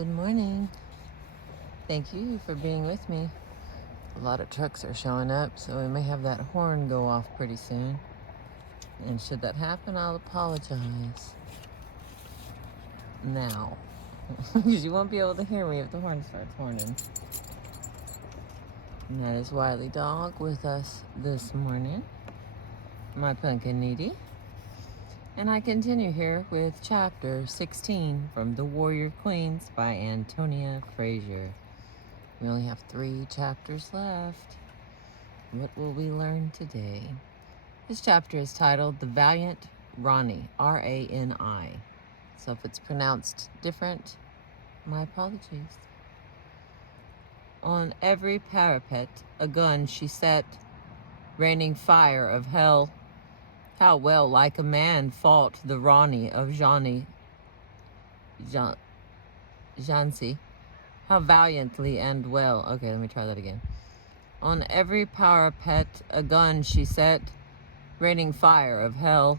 Good morning. Thank you for being with me. A lot of trucks are showing up, so we may have that horn go off pretty soon. And should that happen, I'll apologize now. Because you won't be able to hear me if the horn starts horning. And that is Wiley Dog with us this morning. My pumpkin needy. And I continue here with chapter 16 from The Warrior Queens by Antonia Fraser. We only have 3 chapters left. What will we learn today? This chapter is titled The Valiant RANI, R-A-N-I. So if it's pronounced different, my apologies. On every parapet a gun she set, raining fire of hell. How well like a man fought the RANI of Jhansi. How valiantly and well. Okay, let me try that again. On every parapet a gun she set, raining fire of hell.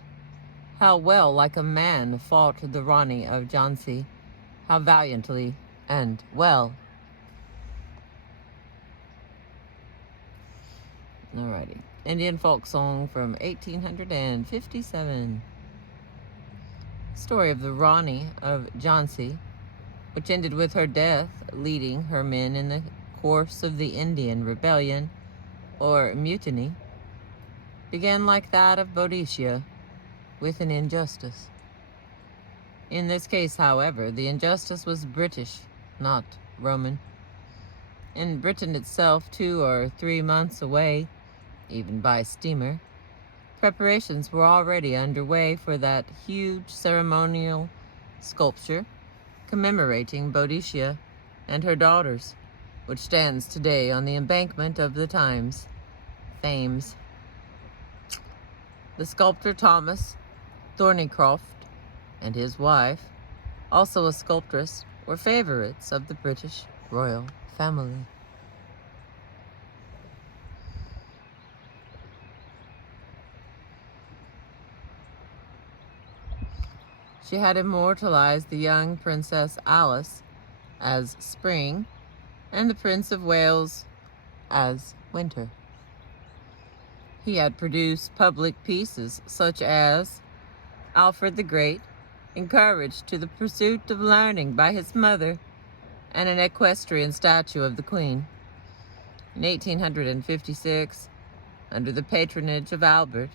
How well like a man fought the RANI of Jhansi. How valiantly and well. Alrighty. Indian folk song from 1857. Story of the RANI of Jhansi, which ended with her death, leading her men in the course of the Indian rebellion, or mutiny, began like that of Boadicea, with an injustice. In this case, however, the injustice was British, not Roman. In Britain itself, 2 or 3 months away, even by steamer, preparations were already underway for that huge ceremonial sculpture commemorating Boadicea and her daughters, which stands today on the embankment of the Thames. The sculptor Thomas Thornycroft and his wife, also a sculptress, were favorites of the British royal family. She had immortalized the young Princess Alice as Spring and the Prince of Wales as Winter. He had produced public pieces such as Alfred the Great, encouraged to the pursuit of learning by his mother, and an equestrian statue of the Queen. In 1856, under the patronage of Albert,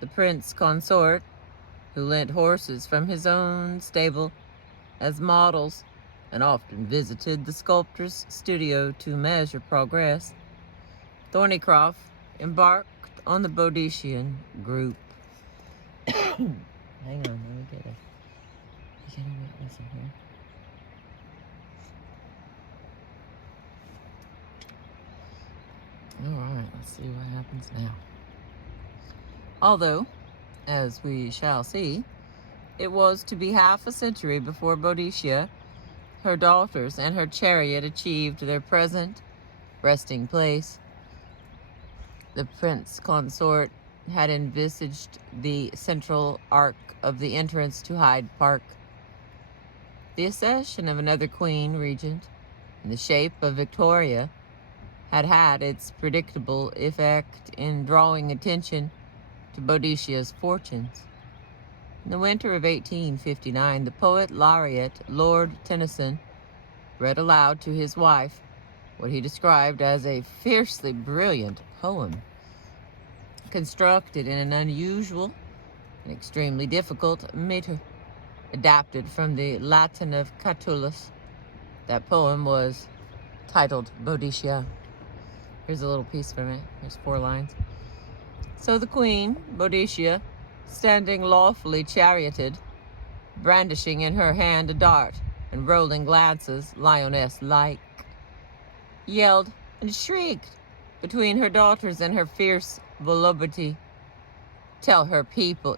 the Prince Consort, who lent horses from his own stable as models and often visited the sculptor's studio to measure progress, Thornycroft embarked on the Boadician group. Hang on, let me get a witness in here. All right, let's see what happens now. Although, as we shall see, it was to be half a century before Boadicea, her daughters, and her chariot achieved their present resting place. The Prince Consort had envisaged the central arc of the entrance to Hyde Park. The accession of another queen regent, in the shape of Victoria, had had its predictable effect in drawing attention to Boadicia's fortunes. In the winter of 1859, the poet laureate Lord Tennyson read aloud to his wife what he described as a fiercely brilliant poem, constructed in an unusual and extremely difficult meter, adapted from the Latin of Catullus. That poem was titled Boadicea. Here's a little piece from it. Here's 4 lines. So the queen, Boadicea, standing lawfully charioted, brandishing in her hand a dart and rolling glances lioness-like, yelled and shrieked between her daughters and her fierce volupty, till her people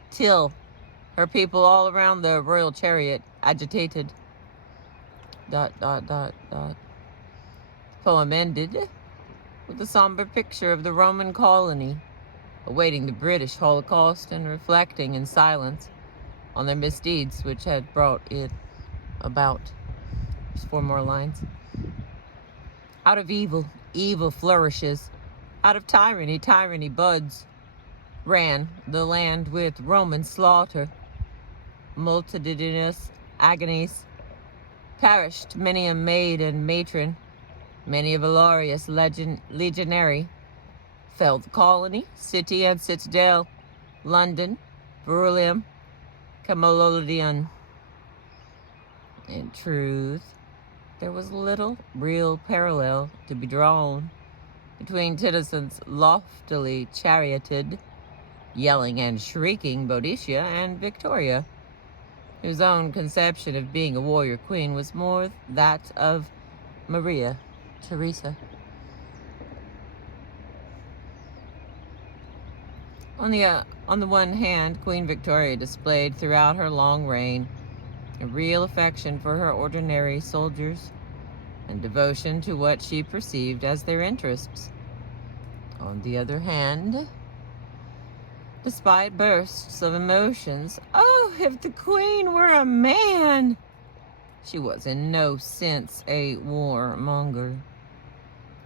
all around the royal chariot agitated. ... The poem ended with a somber picture of the Roman colony awaiting the British Holocaust and reflecting in silence on their misdeeds which had brought it about. There's 4 more lines. Out of evil, evil flourishes. Out of tyranny, tyranny buds. Ran the land with Roman slaughter. Multitudinous agonies. Perished many a maid and matron. Many a valorous legionary. Fell the colony, city and citadel. London, Verulium, Camalodunum. In truth, there was little real parallel to be drawn between Tennyson's loftily charioted, yelling and shrieking Boadicea and Victoria, whose own conception of being a warrior queen was more that of Maria Theresa. On the one hand, Queen Victoria displayed throughout her long reign a real affection for her ordinary soldiers and devotion to what she perceived as their interests. On the other hand, despite bursts of emotions, oh, if the Queen were a man, she was in no sense a warmonger.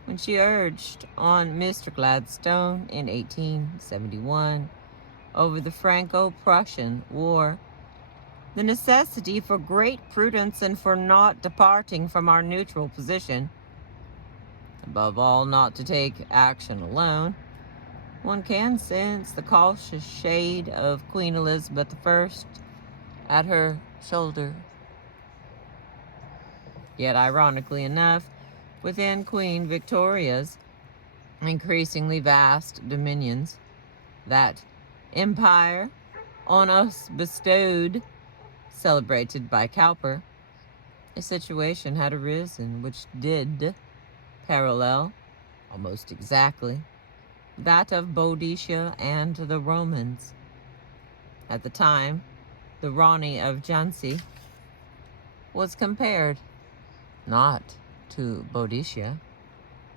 When she urged on Mr. Gladstone in 1871 over the Franco-Prussian War, the necessity for great prudence and for not departing from our neutral position, above all not to take action alone, one can sense the cautious shade of Queen Elizabeth I at her shoulder. Yet, ironically enough, within Queen Victoria's increasingly vast dominions, that empire on us bestowed, celebrated by Cowper, a situation had arisen which did parallel, almost exactly, that of Boadicea and the Romans. At the time, the RANI of Jhansi was compared not to Boadicea,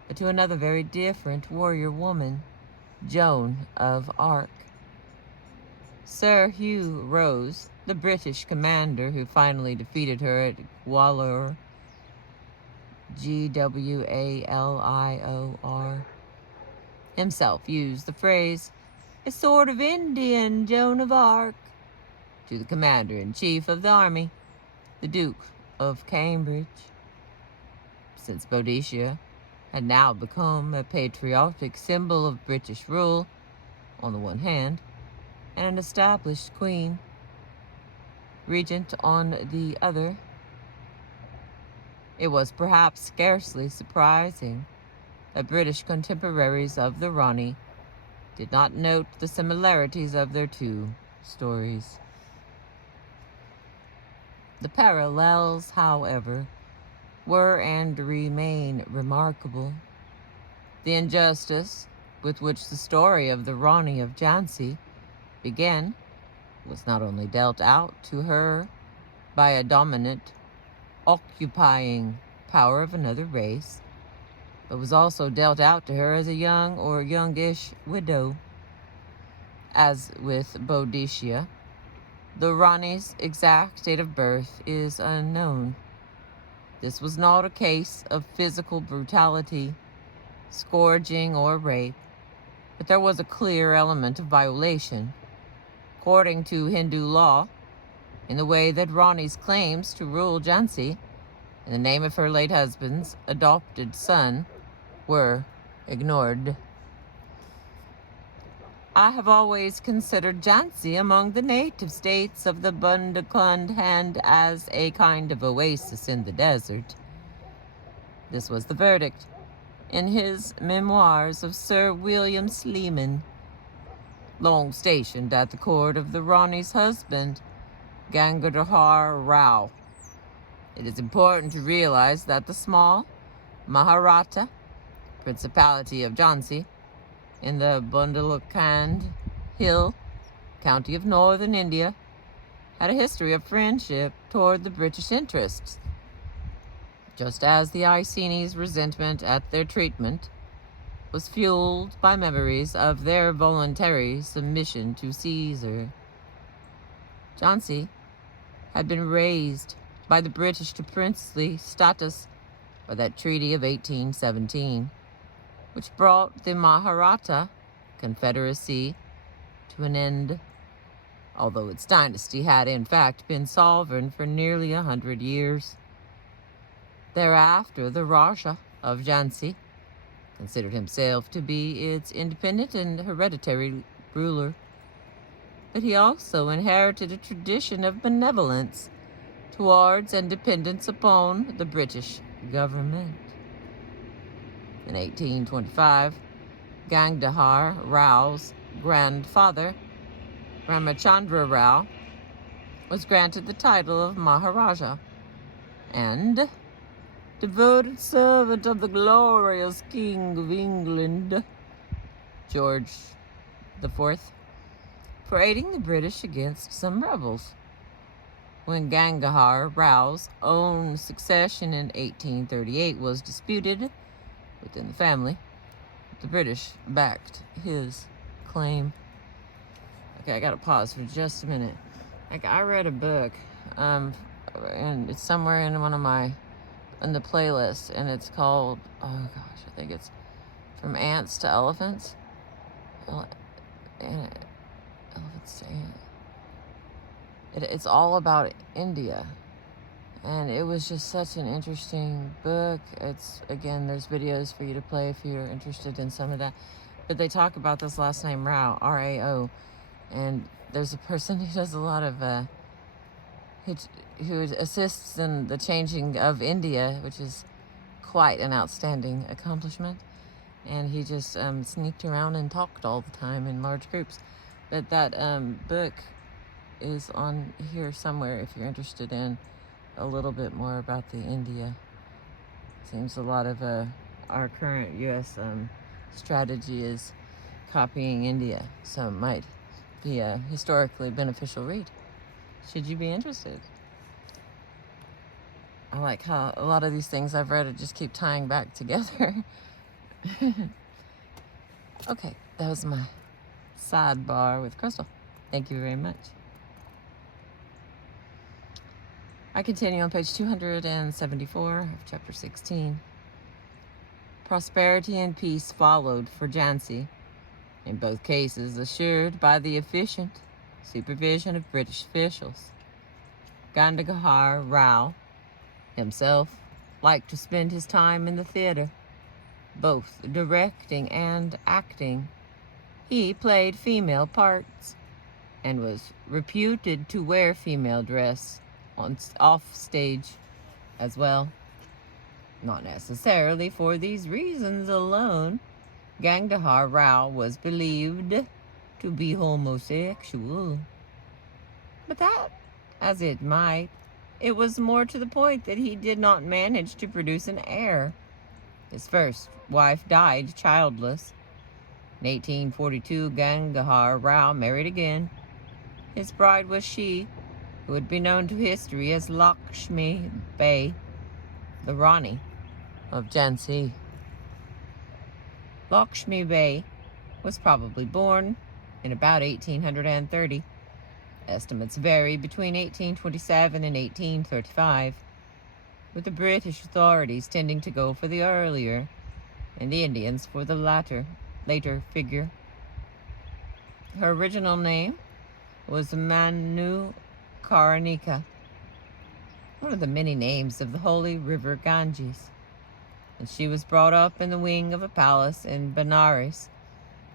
but to another very different warrior woman, Joan of Arc. Sir Hugh Rose, the British commander who finally defeated her at Gwalior, Gwalior, himself used the phrase, a sort of Indian Joan of Arc, to the commander-in-chief of the army, the Duke of Cambridge. Since Boadicea had now become a patriotic symbol of British rule, on the one hand, and an established queen, regent on the other, it was perhaps scarcely surprising that British contemporaries of the RANI did not note the similarities of their two stories. The parallels, however, were and remain remarkable. The injustice with which the story of the RANI of Jhansi began was not only dealt out to her by a dominant, occupying power of another race, but was also dealt out to her as a young or youngish widow. As with Boadicea, the RANI's exact date of birth is unknown. This was not a case of physical brutality, scourging, or rape, but there was a clear element of violation, according to Hindu law, in the way that RANI's claims to rule Jhansi in the name of her late husband's adopted son were ignored. I have always considered Jhansi among the native states of the Bundelkhand and as a kind of oasis in the desert. This was the verdict in his memoirs of Sir William Sleeman, long stationed at the court of the RANI's husband, Gangadhar Rao. It is important to realize that the small Maharatha Principality of Jhansi in the Bundelkhand Hill, county of northern India, had a history of friendship toward the British interests, just as the Iceni's resentment at their treatment was fueled by memories of their voluntary submission to Caesar. Jhansi had been razed by the British to princely status by that Treaty of 1817, which brought the Maratha Confederacy to an end, although its dynasty had in fact been sovereign for nearly 100 years. Thereafter, the Raja of Jhansi considered himself to be its independent and hereditary ruler, but he also inherited a tradition of benevolence towards and dependence upon the British government. In 1825, Gangahar Rao's grandfather, Ramachandra Rao, was granted the title of Maharaja, and devoted servant of the glorious King of England, George IV, for aiding the British against some rebels. When Gangahar Rao's own succession in 1838 was disputed within the family, the British backed his claim. Okay, I gotta pause for just a minute. I read a book, and it's somewhere in the playlist, and it's called, oh gosh, I think it's From Ants to Elephants. Elephants to ants. It's all about India, and it was just such an interesting book. Again, there's videos for you to play if you're interested in some of that, but they talk about this last name Rao, R-A-O, and there's a person who does a lot of who assists in the changing of India, which is quite an outstanding accomplishment, and he just sneaked around and talked all the time in large groups. But that book is on here somewhere if you're interested in a little bit more about the India. Seems a lot of our current U.S. Strategy is copying India, so it might be a historically beneficial read, should you be interested. I like how a lot of these things I've read just keep tying back together. Okay, that was my sidebar with Crystal. Thank you very much. I continue on page 274 of chapter 16. Prosperity and peace followed for Jhansi, in both cases assured by the efficient supervision of British officials. Gandhar Rao himself liked to spend his time in the theater, both directing and acting. He played female parts and was reputed to wear female dress off stage as well. Not necessarily for these reasons alone, Gandhar Rao was believed to be homosexual. But that, as it might, it was more to the point that he did not manage to produce an heir. His first wife died childless. In 1842, Gandhar Rao married again. His bride was she who would be known to history as Lakshmi Bai, the Rani of Jhansi. Lakshmi Bai was probably born in about 1830. Estimates vary between 1827 and 1835, with the British authorities tending to go for the earlier and the Indians for the later figure. Her original name was Manu Karanika, one of the many names of the holy river Ganges, and she was brought up in the wing of a palace in Benares,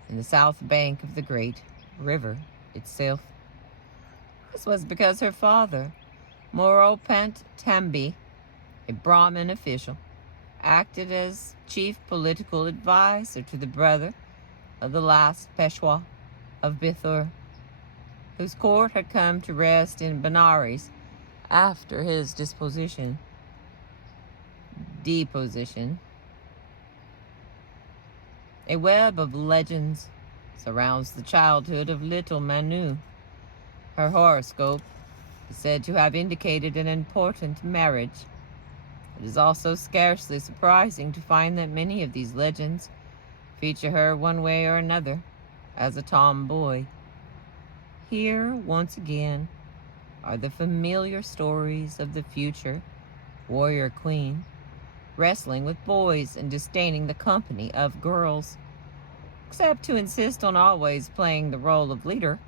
in the south bank of the great river itself. This was because her father, Moropant Tambi, a Brahmin official, acted as chief political advisor to the brother of the last Peshwa of Bithur, whose court had come to rest in Benares after his deposition. A web of legends surrounds the childhood of little Manu. Her horoscope is said to have indicated an important marriage. It is also scarcely surprising to find that many of these legends feature her one way or another as a tomboy. Here, once again, are the familiar stories of the future warrior queen wrestling with boys and disdaining the company of girls, except to insist on always playing the role of leader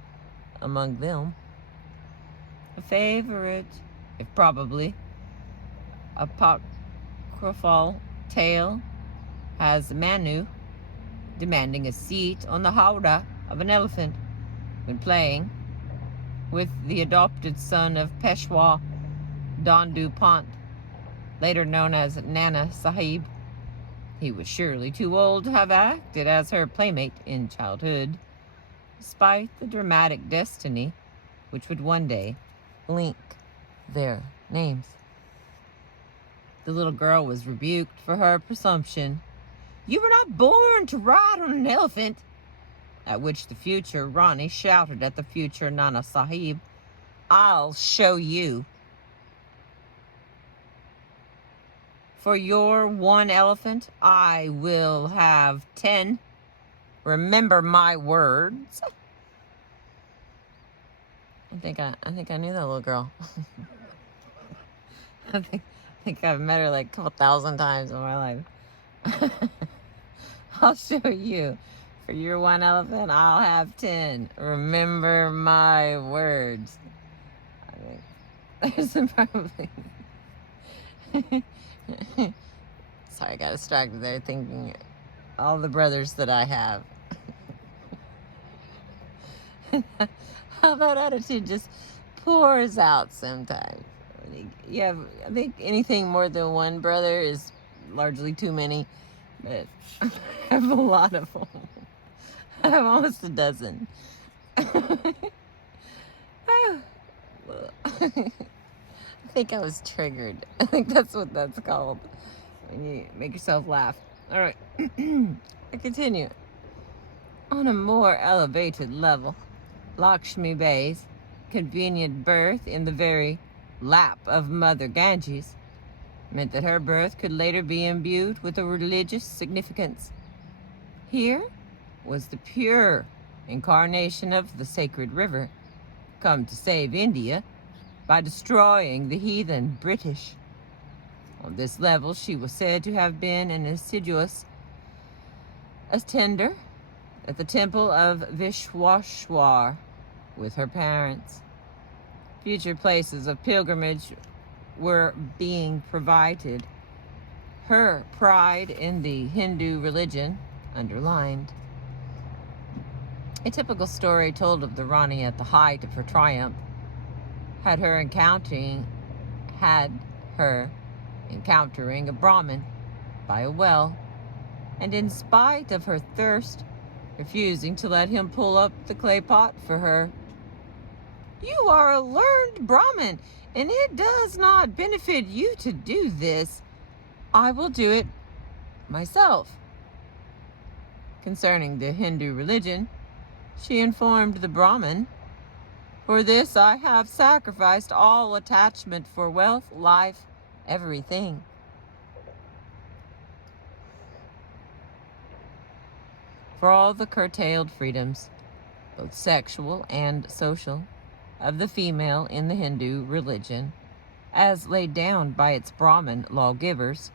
among them. A favorite, if probably apocryphal tale, has Manu demanding a seat on the howdah of an elephant when playing with the adopted son of Peshwa Dandu Pant, later known as Nana Sahib. He was surely too old to have acted as her playmate in childhood, despite the dramatic destiny which would one day link their names. The little girl was rebuked for her presumption. "You were not born to ride on an elephant," at which the future Rani shouted at the future Nana Sahib, "I'll show you. For your one elephant, I will have 10. Remember my words." I think I knew that little girl. I think I've met her like a couple thousand times in my life. "I'll show you. For your one elephant, I'll have 10. Remember my words." I think there's probably. Sorry, I got distracted there thinking all the brothers that I have. How that attitude just pours out sometimes. I think anything more than one brother is largely too many, but I have a lot of them. I have almost a dozen. I think I was triggered. I think that's what that's called, when you make yourself laugh. All right, I continue. On a more elevated level, Lakshmi Bai's convenient birth in the very lap of Mother Ganges meant that her birth could later be imbued with a religious significance. Here was the pure incarnation of the sacred river, come to save India by destroying the heathen British. On this level, she was said to have been an assiduous attender at the temple of Vishwashwar with her parents. Future places of pilgrimage were being provided. Her pride in the Hindu religion underlined. A typical story told of the Rani at the height of her triumph had her encountering a Brahmin by a well, and in spite of her thirst, refusing to let him pull up the clay pot for her. "You are a learned Brahmin, and it does not benefit you to do this. I will do it myself." Concerning the Hindu religion, she informed the Brahmin, "For this I have sacrificed all attachment for wealth, life, everything." For all the curtailed freedoms, both sexual and social, of the female in the Hindu religion, as laid down by its Brahmin lawgivers,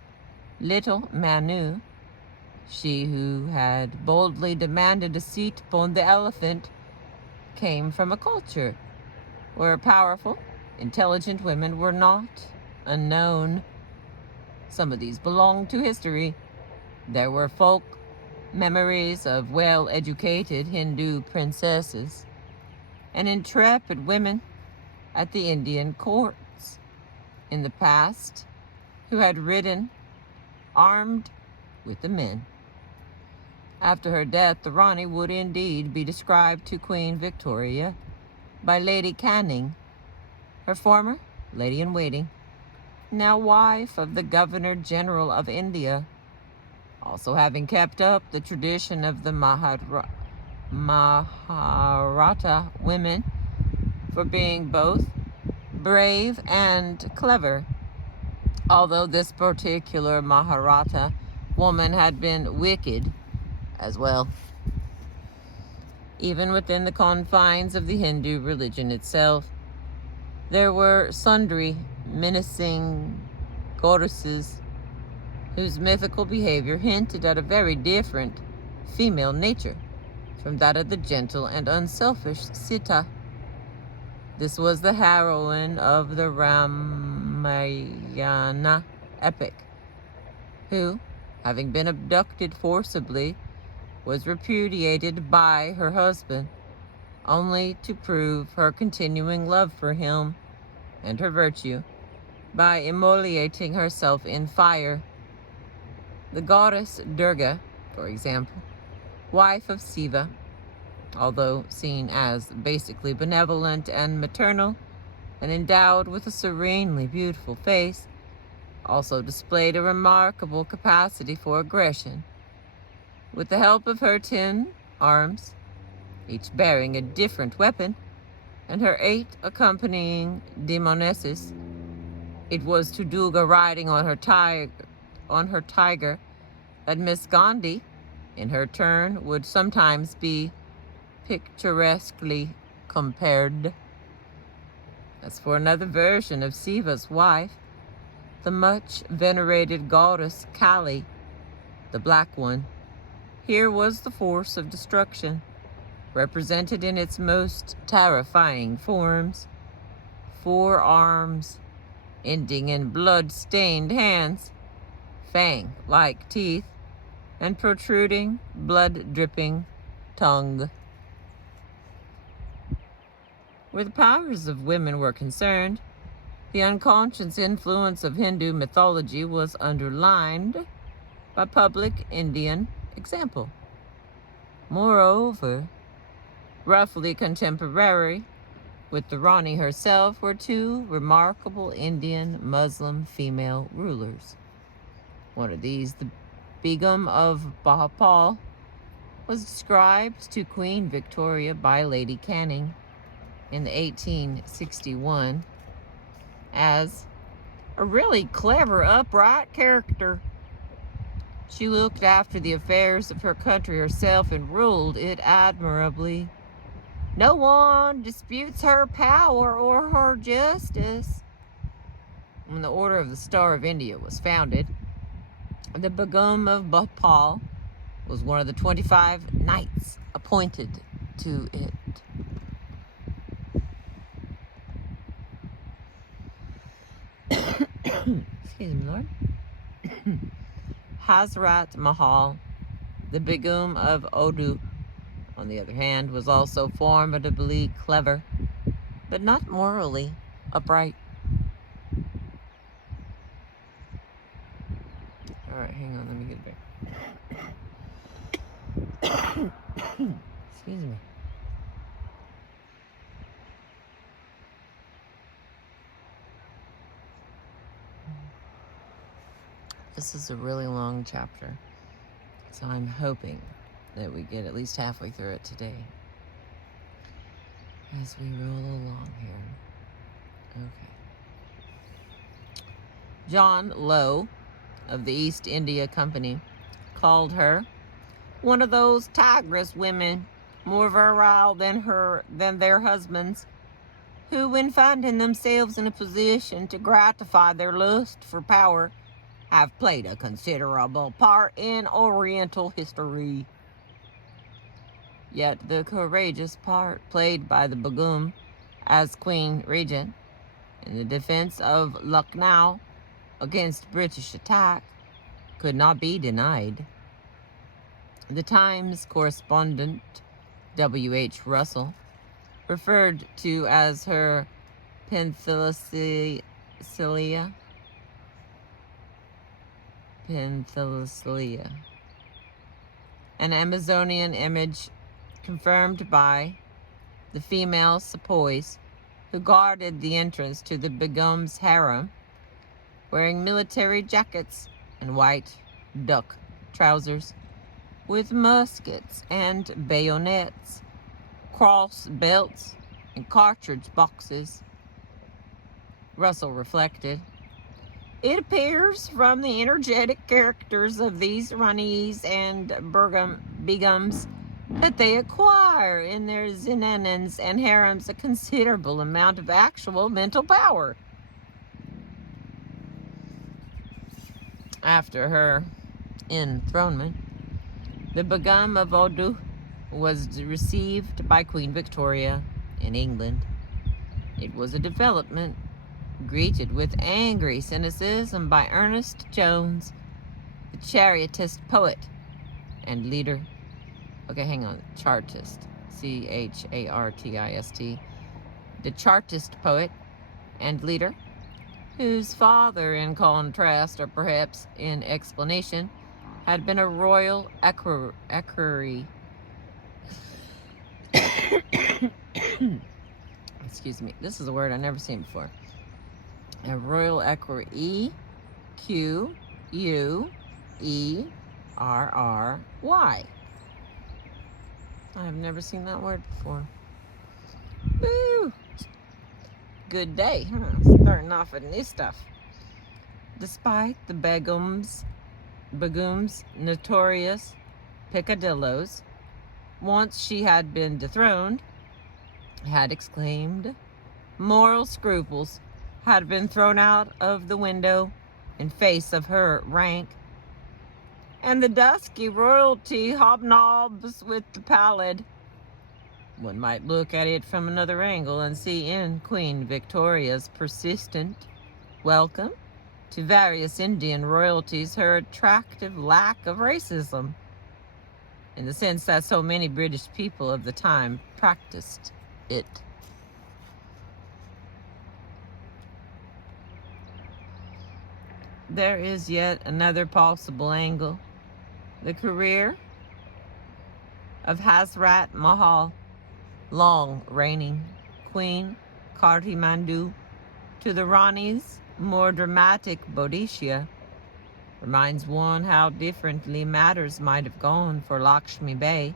little Manu, she who had boldly demanded a seat upon the elephant, came from a culture where powerful, intelligent women were not unknown. Some of these belonged to history. There were folk memories of well-educated Hindu princesses and intrepid women at the Indian courts in the past who had ridden armed with the men. After her death, the Rani would indeed be described to Queen Victoria by Lady Canning, her former lady-in-waiting, now wife of the Governor-General of India, also having kept up the tradition of the Maharata women for being both brave and clever, although this particular Maharata woman had been wicked as well. Even within the confines of the Hindu religion itself, There were sundry menacing goddesses whose mythical behavior hinted at a very different female nature from that of the gentle and unselfish Sita. This was the heroine of the Ramayana epic, who, having been abducted forcibly, was repudiated by her husband, only to prove her continuing love for him and her virtue by immolating herself in fire. The goddess Durga, for example, wife of Siva, although seen as basically benevolent and maternal, and endowed with a serenely beautiful face, also displayed a remarkable capacity for aggression. With the help of her 10 arms, each bearing a different weapon, and her 8 accompanying demonesses, it was to Durga riding on her tiger that Miss Gandhi, in her turn, would sometimes be picturesquely compared. As for another version of Siva's wife, the much venerated goddess Kali, the Black One, here was the force of destruction, represented in its most terrifying forms: 4 arms, ending in blood-stained hands, fang-like teeth, and protruding, blood-dripping tongue. Where the powers of women were concerned, the unconscious influence of Hindu mythology was underlined by public Indian example. Moreover, roughly contemporary with the Rani herself were 2 remarkable Indian Muslim female rulers. One of these, the Begum of Bhopal, was described to Queen Victoria by Lady Canning in 1861 as a really clever, upright character. She looked after the affairs of her country herself and ruled it admirably. No one disputes her power or her justice. When the Order of the Star of India was founded, the Begum of Bhopal was one of the 25 knights appointed to it. Excuse me, Lord. Hazrat Mahal, the Begum of Odu, on the other hand, was also formidably clever, but not morally upright. All right, hang on, let me get a break. Excuse me. This is a really long chapter, so I'm hoping that we get at least halfway through it today as we roll along here. Okay. John Lowe of the East India Company called her one of those tigress women, more virile than their husbands, who, when finding themselves in a position to gratify their lust for power, have played a considerable part in Oriental history. Yet the courageous part played by the Begum as Queen Regent in the defense of Lucknow against British attack could not be denied. The Times correspondent W.H. Russell referred to as her Penthesilea, an Amazonian image confirmed by the female sepoys who guarded the entrance to the Begum's harem, wearing military jackets and white duck trousers with muskets and bayonets, cross belts, and cartridge boxes. Russell reflected, "It appears from the energetic characters of these Ranis and Begums that they acquire in their zenanans and harems a considerable amount of actual mental power. After her enthronement, the Begum of Odu was received by Queen Victoria in England. It was a development greeted with angry cynicism by Ernest Jones, the chariotist poet and leader. Okay, hang on. Chartist. Chartist. The Chartist poet and leader, whose father, in contrast or perhaps in explanation, had been a royal equerry. Excuse me. This is a word I've never seen before. A royal equerry. E-Q-U-E-R-R-Y. I have never seen that word before. Woo! Good day, huh? Starting off with new stuff. Despite the Begum's notorious peccadillos, once she had been dethroned, had exclaimed, moral scruples had been thrown out of the window in face of her rank, and the dusky royalty hobnobs with the pallid. One might look at it from another angle and see in Queen Victoria's persistent welcome to various Indian royalties her attractive lack of racism, in the sense that so many British people of the time practiced it. There is yet another possible angle. The career of Hazrat Mahal, long reigning Queen Kartimandu, to the Rani's more dramatic Bodhicia, reminds one how differently matters might have gone for Lakshmi Bai,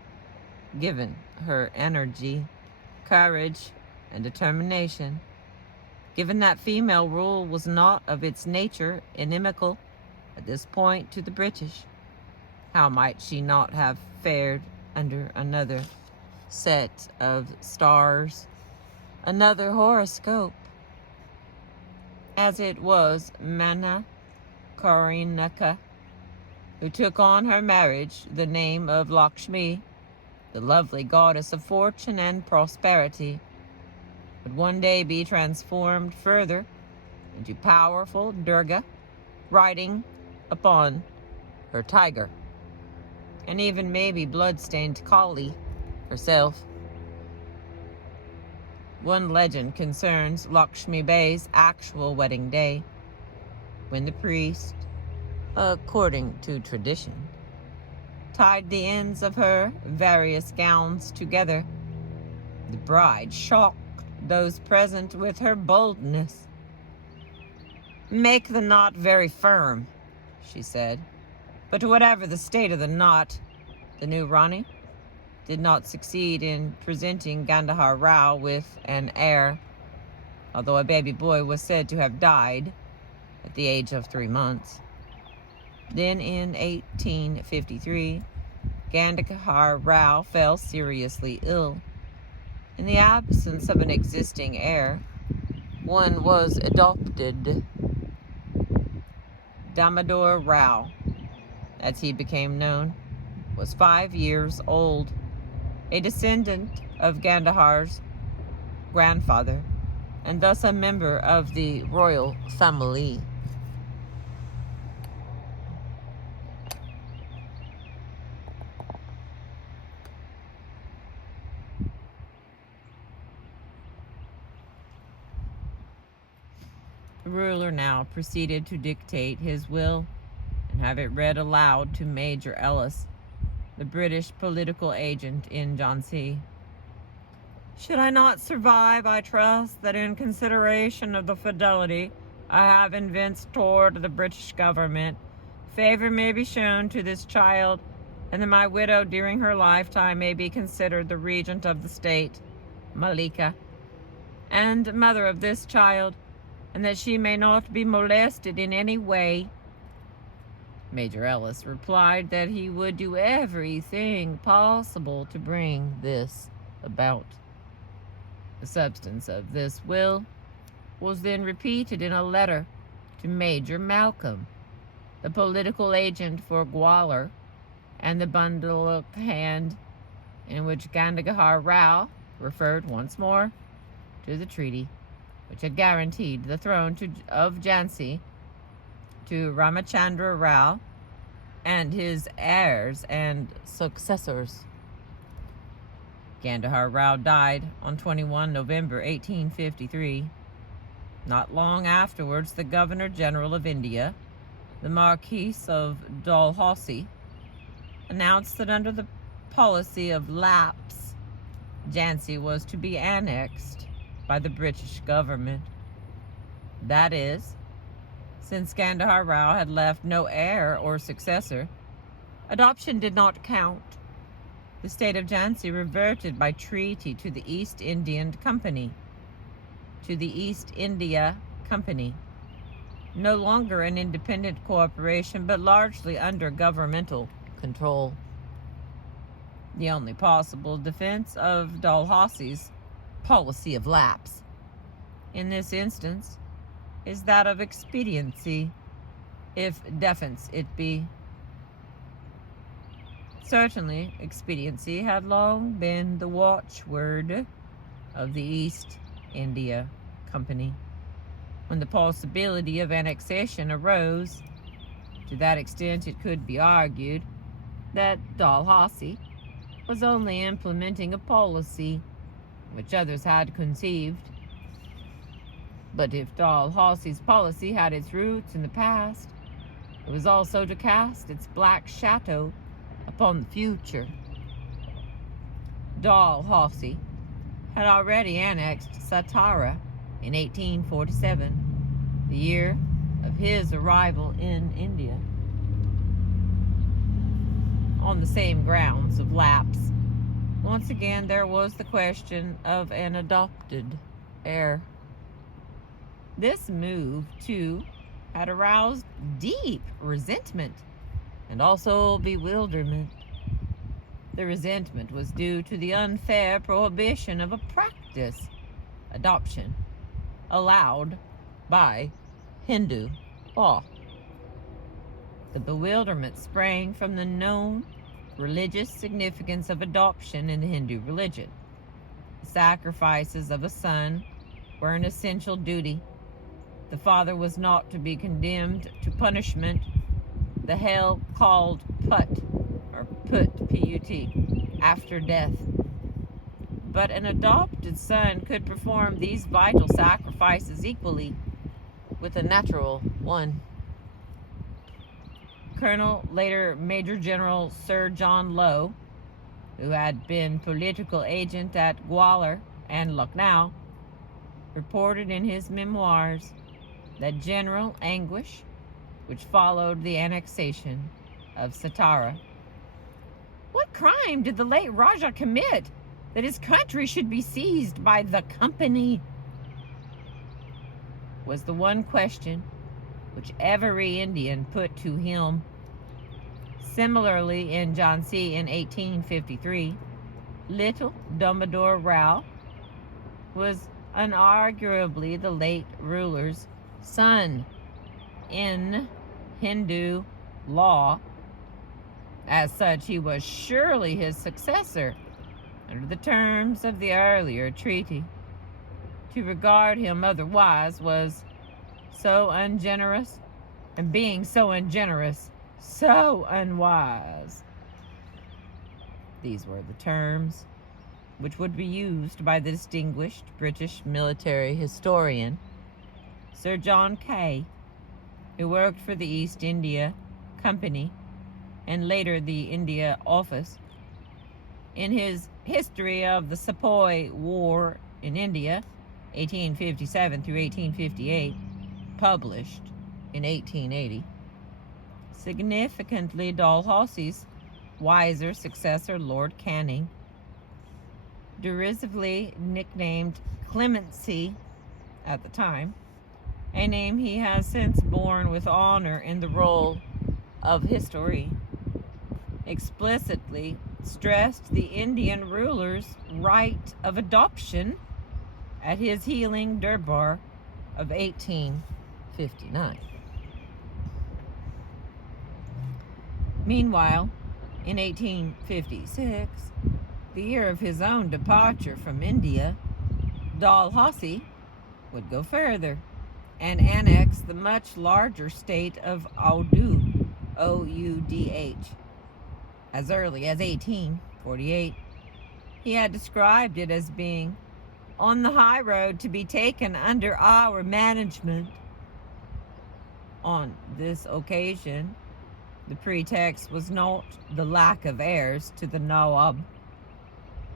given her energy, courage, and determination, given that female rule was not of its nature inimical at this point to the British. How might she not have fared under another set of stars, another horoscope? As it was Mana Karinaka who took on her marriage the name of Lakshmi, the lovely goddess of fortune and prosperity, would one day be transformed further into powerful Durga, riding upon her tiger, and even maybe blood-stained Kali herself. One legend concerns Lakshmi Bai's actual wedding day, when the priest, according to tradition, tied the ends of her various gowns together. The bride shocked those present with her boldness. "Make the knot very firm," she said. But whatever the state of the knot, the new Rani did not succeed in presenting Gandhar Rao with an heir, although a baby boy was said to have died at the age of 3 months. Then in 1853, Gandhar Rao fell seriously ill. In the absence of an existing heir, one was adopted. Damodar Rao, as he became known, was 5 years old, a descendant of Gandhar's grandfather, and thus a member of the royal family. The ruler now proceeded to dictate his will and have it read aloud to Major Ellis, the British political agent in Jhansi. "Should I not survive, I trust that in consideration of the fidelity I have evinced toward the British government, favor may be shown to this child, and that my widow during her lifetime may be considered the regent of the state, Malika, and mother of this child, and that she may not be molested in any way. Major Ellis replied that he would do everything possible to bring this about. The substance of this will was then repeated in a letter to Major Malcolm, the political agent for Gwalior, and the Bundelkhand, in which Kandahar Rao referred once more to the treaty which had guaranteed the throne of Jhansi to Ramachandra Rao and his heirs and successors. Kandahar Rao died on 21 November 1853. Not long afterwards, the Governor-General of India, the Marquis of Dalhousie, announced that under the policy of lapse, Jhansi was to be annexed by the British government. That is, since Kandahar Rao had left no heir or successor, adoption did not count. The state of Jhansi reverted by treaty to the East India Company, no longer an independent corporation, but largely under governmental control. The only possible defense of Dalhousie's policy of lapse in this instance is that of expediency, if defense it be. Certainly, expediency had long been the watchword of the East India Company. When the possibility of annexation arose, to that extent it could be argued that Dalhousie was only implementing a policy which others had conceived. But if Dalhousie's policy had its roots in the past, it was also to cast its black shadow upon the future. Dalhousie had already annexed Satara in 1847, the year of his arrival in India. On the same grounds of lapse, once again there was the question of an adopted heir. This move, too, had aroused deep resentment and also bewilderment. The resentment was due to the unfair prohibition of a practice, adoption, allowed by Hindu law. The bewilderment sprang from the known religious significance of adoption in the Hindu religion. The sacrifices of a son were an essential duty. The father was not to be condemned to punishment, the hell called put, P-U-T, after death. But an adopted son could perform these vital sacrifices equally with a natural one. Colonel, later Major General Sir John Lowe, who had been political agent at Gwalior and Lucknow, reported in his memoirs that general anguish which followed the annexation of Satara. What crime did the late Raja commit that his country should be seized by the company? Was the one question which every Indian put to him. Similarly, in Jhansi in 1853, little Damodar Rao was unarguably the late ruler's son. In Hindu law, as such, he was surely his successor under the terms of the earlier treaty. To regard him otherwise was so ungenerous, and being so ungenerous, so unwise. These were the terms which would be used by the distinguished British military historian Sir John Kay, who worked for the East India Company and later the India Office. In his History of the Sepoy War in India, 1857 through 1858, published in 1880. Significantly, Dalhousie's wiser successor, Lord Canning, derisively nicknamed Clemency at the time, a name he has since borne with honor in the role of history explicitly stressed the Indian ruler's right of adoption at his healing Durbar of 1859. Meanwhile, in 1856, the year of his own departure from India, Dalhousie would go further and annex the much larger state of Oudh, O-U-D-H. As early as 1848, he had described it as being on the high road to be taken under our management. On this occasion, the pretext was not the lack of heirs to the Nawab.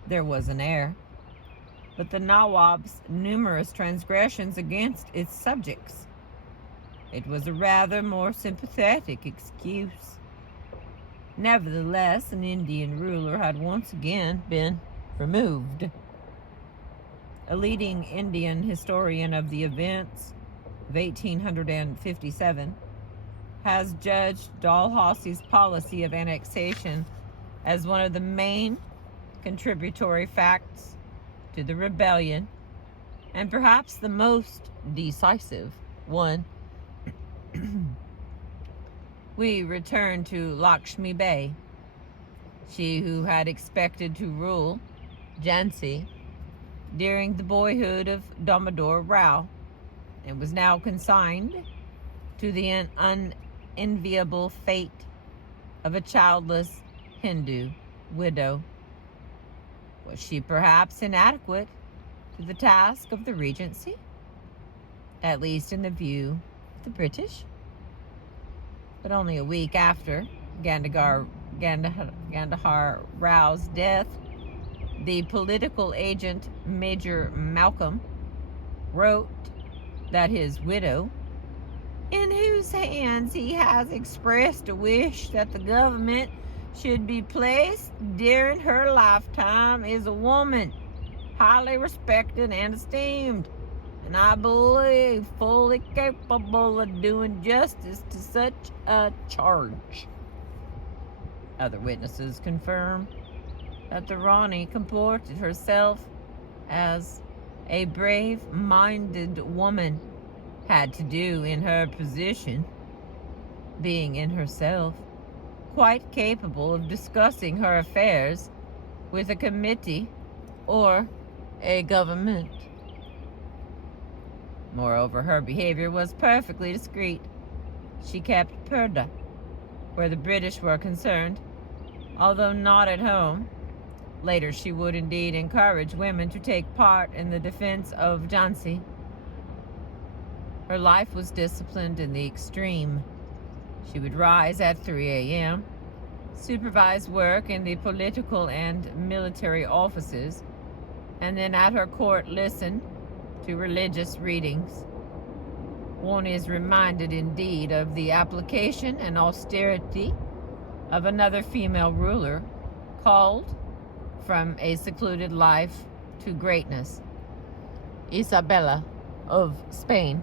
There was an heir, but the Nawab's numerous transgressions against its subjects. It was a rather more sympathetic excuse. Nevertheless, an Indian ruler had once again been removed. A leading Indian historian of the events of 1857 has judged Dalhousie's policy of annexation as one of the main contributory facts to the rebellion, and perhaps the most decisive one. We return to Lakshmi Bay, she who had expected to rule Jhansi during the boyhood of Damodar Rao, and was now consigned to the unenviable fate of a childless Hindu widow. Was she perhaps inadequate to the task of the regency, at least in the view of the British? But only a week after Gandhar Rao's death, the political agent Major Malcolm wrote that his widow, in whose hands he has expressed a wish that the government should be placed during her lifetime, is a woman highly respected and esteemed, and I believe fully capable of doing justice to such a charge. Other witnesses confirm that the Rani comported herself as a brave-minded woman had to do in her position, being in herself quite capable of discussing her affairs with a committee or a government. Moreover, her behavior was perfectly discreet. She kept purdah where the British were concerned, although not at home. Later, she would indeed encourage women to take part in the defense of Jhansi. Her life was disciplined in the extreme. She would rise at 3 a.m., supervise work in the political and military offices, and then at her court listen to religious readings. One is reminded indeed of the application and austerity of another female ruler called from a secluded life to greatness, Isabella of Spain.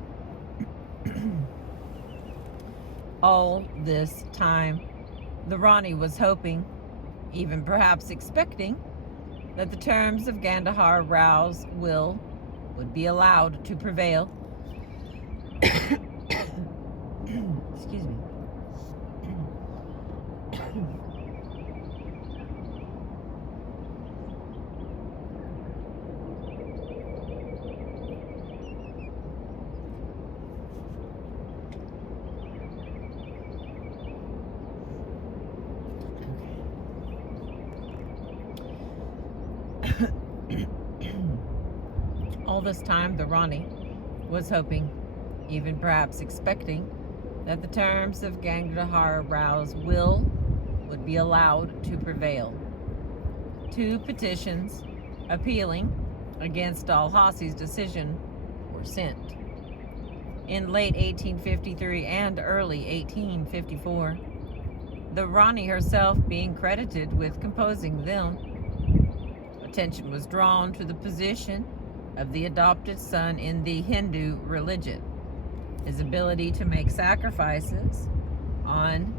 All this time, the Rani was hoping, even perhaps expecting, that the terms of Gandhar Rao's will would be allowed to prevail. Excuse me. All this time, the Rani was hoping, even perhaps expecting, that the terms of Gandhar Rao's will would be allowed to prevail. 2 petitions appealing against Dalhousie's decision were sent. In late 1853 and early 1854, the Rani herself being credited with composing them, attention was drawn to the position of the adopted son in the Hindu religion, his ability to make sacrifices on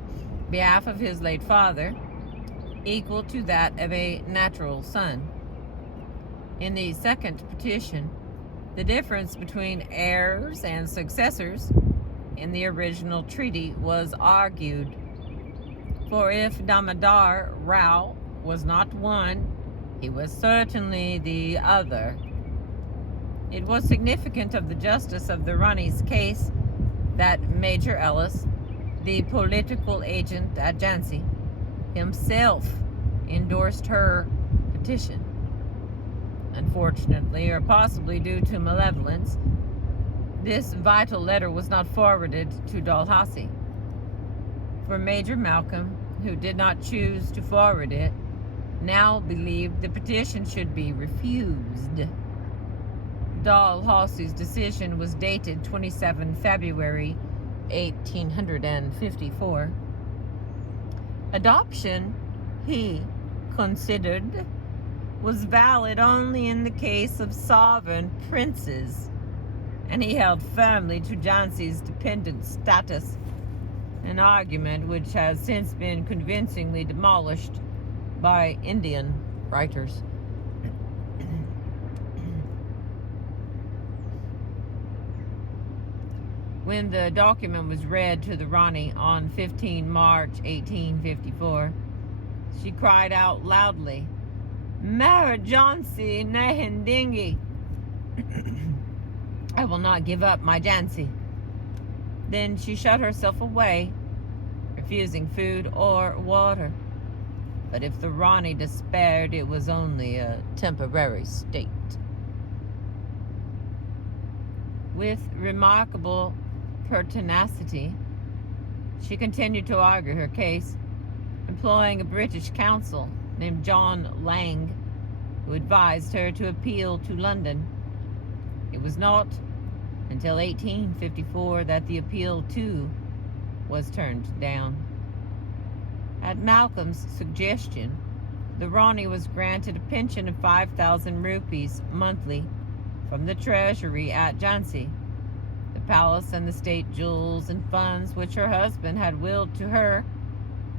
behalf of his late father, equal to that of a natural son. In the second petition, the difference between heirs and successors in the original treaty was argued. For if Damodar Rao was not one, he was certainly the other. It was significant of the justice of the Rani's case that Major Ellis, the political agent at Jhansi, himself endorsed her petition. Unfortunately, or possibly due to malevolence, this vital letter was not forwarded to Dalhousie. For Major Malcolm, who did not choose to forward it, now believed the petition should be refused. Dalhousie's decision was dated 27 February 1854. Adoption, he considered, was valid only in the case of sovereign princes, and he held firmly to Jhansi's dependent status, an argument which has since been convincingly demolished by Indian writers. When the document was read to the Rani on 15 March 1854, she cried out loudly, "Mara Jhansi Nahendingi! I will not give up my Jhansi." Then she shut herself away, refusing food or water. But if the Rani despaired, it was only a temporary state. With remarkable pertinacity, she continued to argue her case, employing a British counsel named John Lang, who advised her to appeal to London. It was not until 1854 that the appeal, too, was turned down. At Malcolm's suggestion, the Rani was granted a pension of 5,000 rupees monthly from the treasury at Jhansi. The palace and the state jewels and funds which her husband had willed to her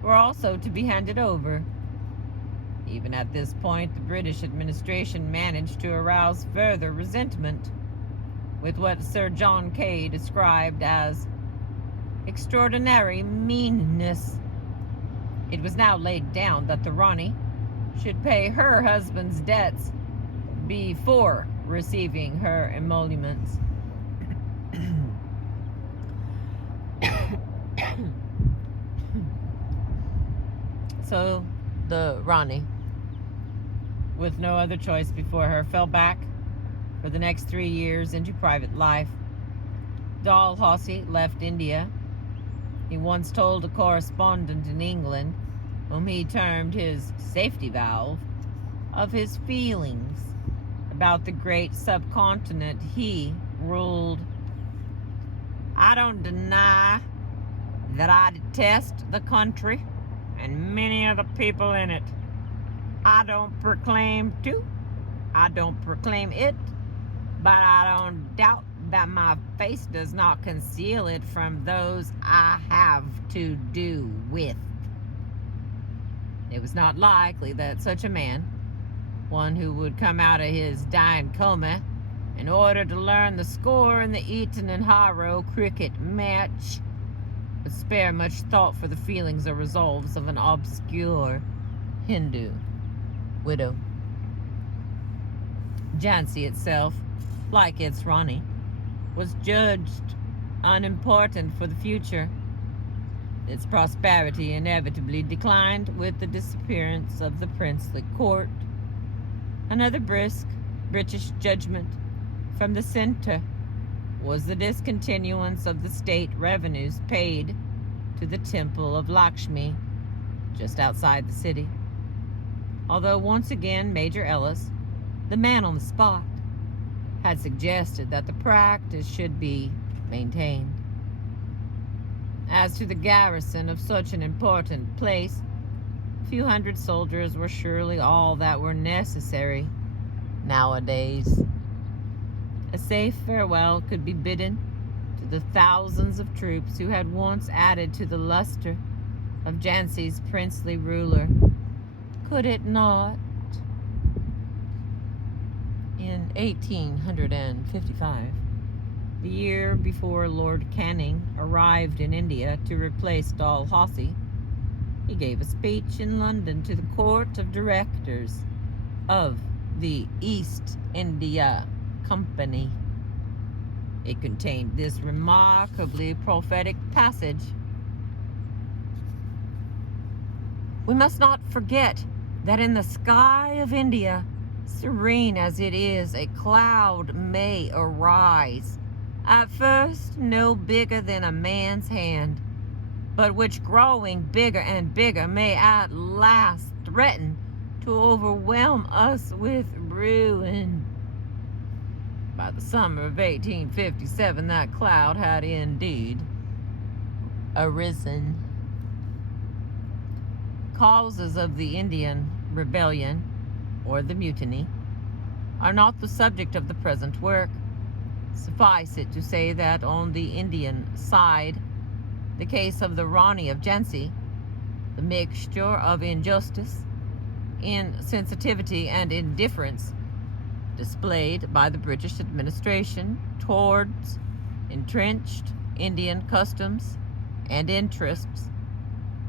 were also to be handed over. Even at this point, the British administration managed to arouse further resentment with what Sir John Kay described as extraordinary meanness. It was now laid down that the Rani should pay her husband's debts before receiving her emoluments. So the Rani, with no other choice before her, fell back for the next 3 years into private life. Dalhousie left India. He once told a correspondent in England, whom he termed his safety valve, of his feelings about the great subcontinent he ruled. "I don't deny that I detest the country and many of the people in it. I don't proclaim it, but I don't doubt that my face does not conceal it from those I have to do with." It was not likely that such a man, one who would come out of his dying coma in order to learn the score in the Eton and Harrow cricket match, would spare much thought for the feelings or resolves of an obscure Hindu widow. Jhansi itself, like its Rani, was judged unimportant for the future. Its prosperity inevitably declined with the disappearance of the princely court. Another brisk British judgment from the centre was the discontinuance of the state revenues paid to the temple of Lakshmi just outside the city. Although once again Major Ellis, the man on the spot, had suggested that the practice should be maintained. As to the garrison of such an important place, a few hundred soldiers were surely all that were necessary nowadays. A safe farewell could be bidden to the thousands of troops who had once added to the luster of Jhansi's princely ruler, could it not? In 1855, the year before Lord Canning arrived in India to replace Dalhousie, he gave a speech in London to the Court of Directors of the East India Company. It contained this remarkably prophetic passage: "We must not forget that in the sky of India, serene as it is, a cloud may arise, at first no bigger than a man's hand, but which growing bigger and bigger may at last threaten to overwhelm us with ruin." By the summer of 1857, that cloud had indeed arisen. Causes of the Indian rebellion, or the mutiny, are not the subject of the present work. Suffice it to say that on the Indian side, the case of the RANI of Jhansi, the mixture of injustice, insensitivity, and indifference displayed by the British administration towards entrenched Indian customs and interests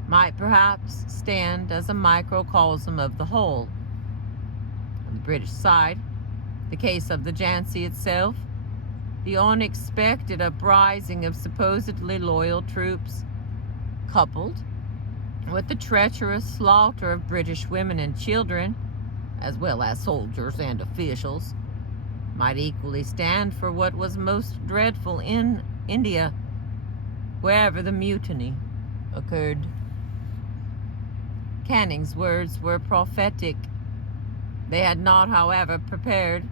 might perhaps stand as a microcosm of the whole. On the British side, the case of the Jhansi itself, the unexpected uprising of supposedly loyal troops, coupled with the treacherous slaughter of British women and children, as well as soldiers and officials, might equally stand for what was most dreadful in India, wherever the mutiny occurred. Canning's words were prophetic. They had not, however, prepared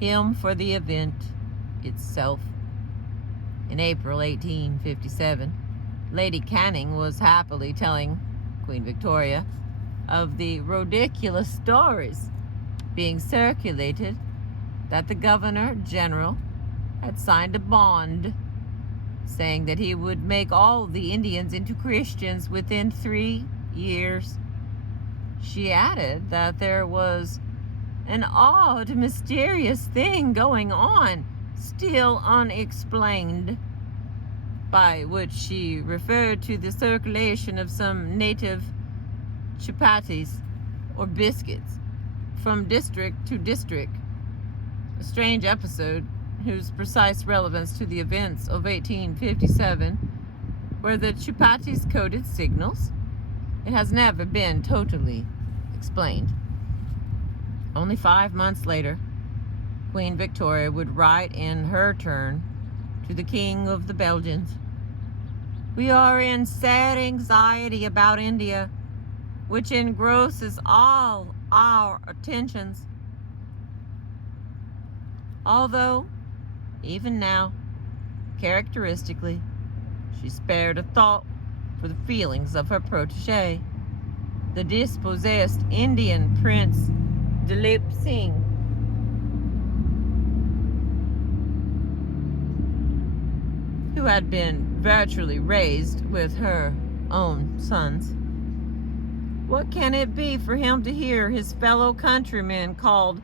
him for the event itself. In April 1857, Lady Canning was happily telling Queen Victoria of the ridiculous stories being circulated that the Governor-General had signed a bond saying that he would make all the Indians into Christians within 3 years. She added that there was an odd, mysterious thing going on, still unexplained, by which she referred to the circulation of some native chapatis, or biscuits, from district to district. A strange episode whose precise relevance to the events of 1857 were the chapatis coded signals. It has never been totally explained. Only 5 months later, Queen Victoria would write in her turn to the King of the Belgians: "We are in sad anxiety about India, which engrosses all our attentions. Although, even now, characteristically, she spared a thought for the feelings of her protege, the dispossessed Indian Prince Dilip Singh, who had been virtually raised with her own sons. What can it be for him to hear his fellow countrymen called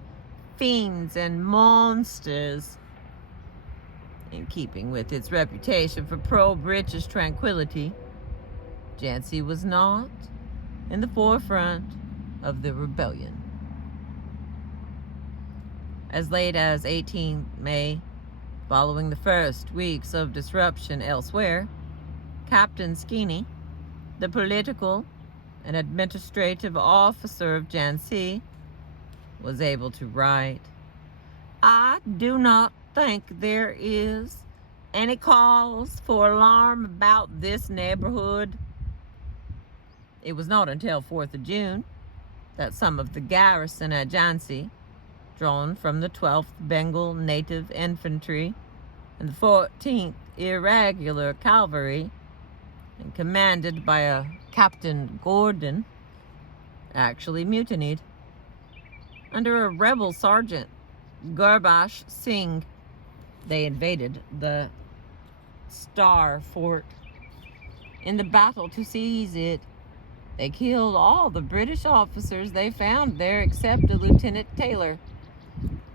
fiends and monsters?" In keeping with its reputation for pro-British tranquility, Jhansi was not in the forefront of the rebellion. As late as 18 May, following the first weeks of disruption elsewhere, Captain Skeeny, the political and administrative officer of Jhansi, was able to write, "I do not think there is any cause for alarm about this neighborhood." It was not until 4th of June that some of the garrison at Jhansi, drawn from the 12th Bengal Native Infantry and the 14th Irregular Cavalry, and commanded by a Captain Gordon, actually mutinied. Under a rebel sergeant, Gurbash Singh, they invaded the Star Fort. in the battle to seize it. They killed all the British officers they found there except a Lieutenant Taylor,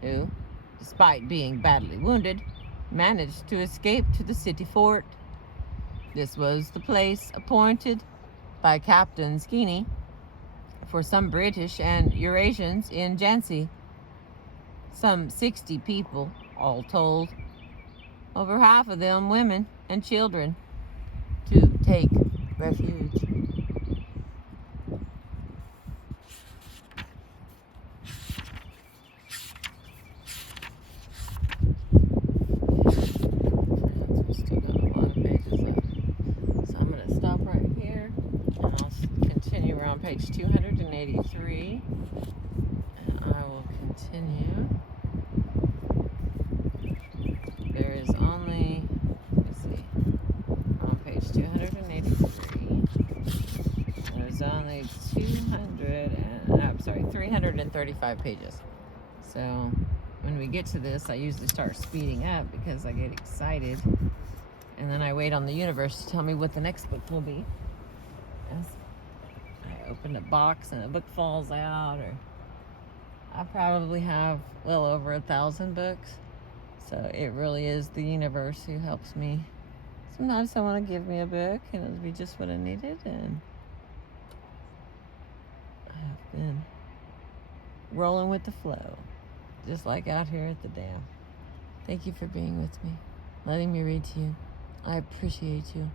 who, despite being badly wounded, managed to escape to the city fort. This was the place appointed by Captain Skeeny for some British and Eurasians in Jhansi. Some 60 people, all told, over half of them women and children, to take refuge. We still got a lot of pages left, so I'm going to stop right here, and I'll continue around page 283, and I will continue. There is only, let's see, on page 283, there's only 335 pages. So when we get to this, I usually start speeding up because I get excited, and then I wait on the universe to tell me what the next book will be. As I open a box and a book falls out, or I probably have well over 1,000 books. So it really is the universe who helps me. Sometimes someone will give me a book and it'll be just what I needed, and I have been rolling with the flow, just like out here at the dam. Thank you for being with me, letting me read to you. I appreciate you.